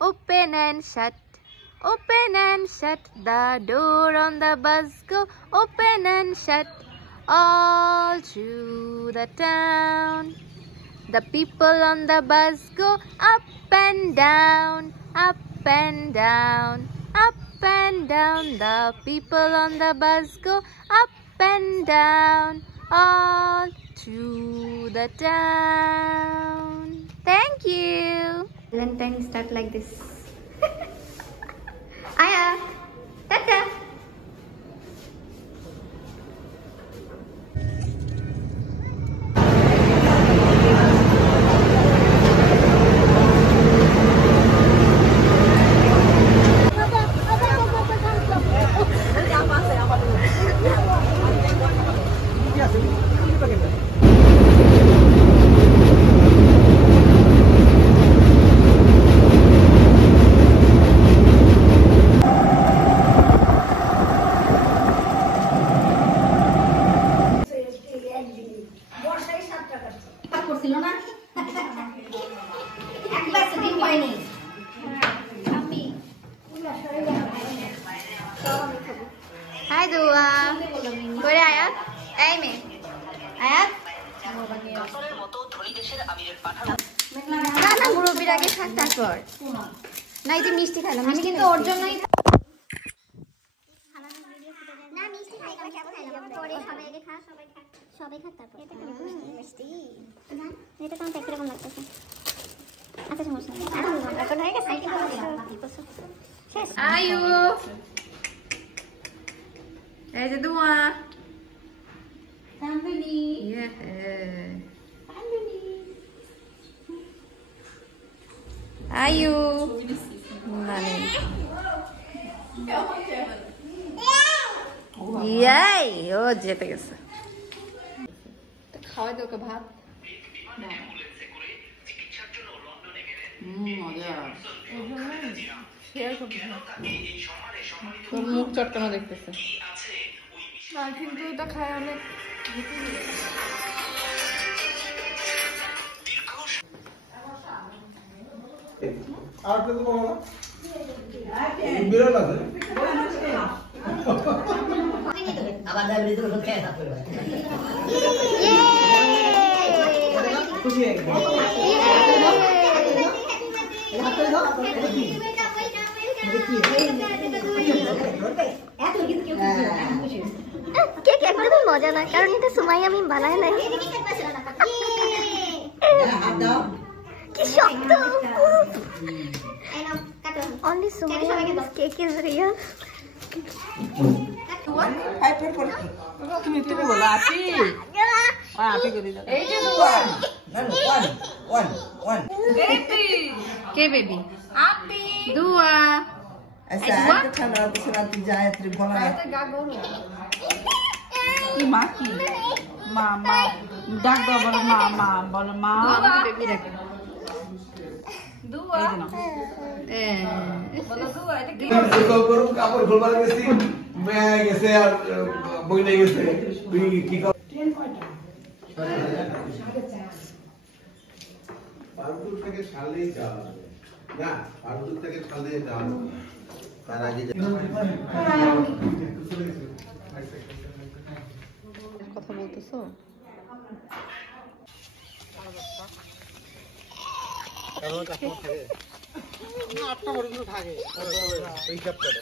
open and shut. Open and shut, the door on the bus go open and shut. All through the town, the people on the bus go up and down, up and down, up and down. The people on the bus go up and down, all through the town. Thank you. Valentine start like this. Aya, tata. Hai Dua. Kau ada Ayat? Me. Ayat? না মুরব্বির আগে খাক তারপর না এই যে মিষ্টি খাইলাম আমি কিন্তু ওর জন্যই না মিষ্টি খাই করে কেমন খাইলাম পরে সবাই আগে খা সবাই খা তারপর এটা কি মিষ্টি না এটা তো দেখতে কেমন লাগতেছে আচ্ছা সমস্যা নেই এখন হয়ে গেছে শেষ আয়ু এই যে দুয়া Family. Yeah. Family. Ayu. Mana? Yay! Oh, jete gese. To খাওয়াই দাও কে ভাত? না। মজা। শেয়ার করতে। তোর মুখ চটকানো দেখতেছে। না কিন্তু এটা খায় অনেক আর কিছু বলো না বিরল আছে আবার দাবি দিতে লোক খেয়ে থাকবে খুশি হয়ে গেছে হাত করে দাও এটা কি এত কিছু কেউ খুশি কেক একদম মজা না কারণ এটা সুমাইয়া আমি বানাই নাই কি শক্ত only Sumayya's cake is real তুমি বলো আপি আপি করে দাও এই যে one বেবি কে বেবি আপি দুয়া আচ্ছা একটা খানা কিছু রাতে যায় তুই বলা এটা গাগো কি মা কি মা ডাক দাও বলো মা বলো মা বেবি রাখে দুয়া বলো দুয়া এটা কি করব কাপড় খুলবার গেছি মে গেছে আর বই নাই গেছে তুই কি কর ট্রেন কয়টা 4:30 পারদুর থেকে শালেই যাওয়া না পারদুর থেকে শালে যাওয়া তার আগে কথা বলতেছো কারণ কাস্টমার থাকে না আটটা পর্যন্ত থাকে এই হিসাব করে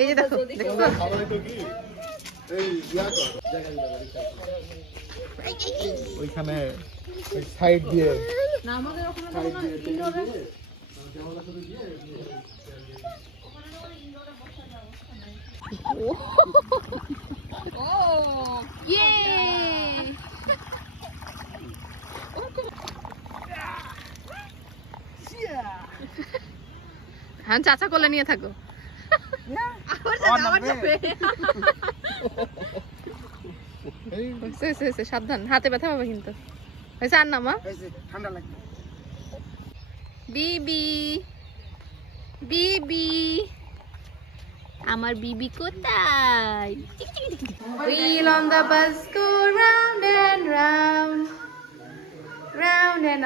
এই যে দেখো খাবার তো কি এই ইয়া কর ওইখানে সাইড দিয়ে না আমাদের ওখানে ইনডোরে জামালা শুধু দিয়ে Oh, yay! হ্যাঁ চাচা কোলে নিয়ে থাকো না আবার যাবে সাবধান হাতে ব্যথা পাবে কিন্তু হয়েছে আর না মা ঠান্ডা লাগবে বিবি বিবি আমার বিবি কোথায় wheel on the bus go round and round around and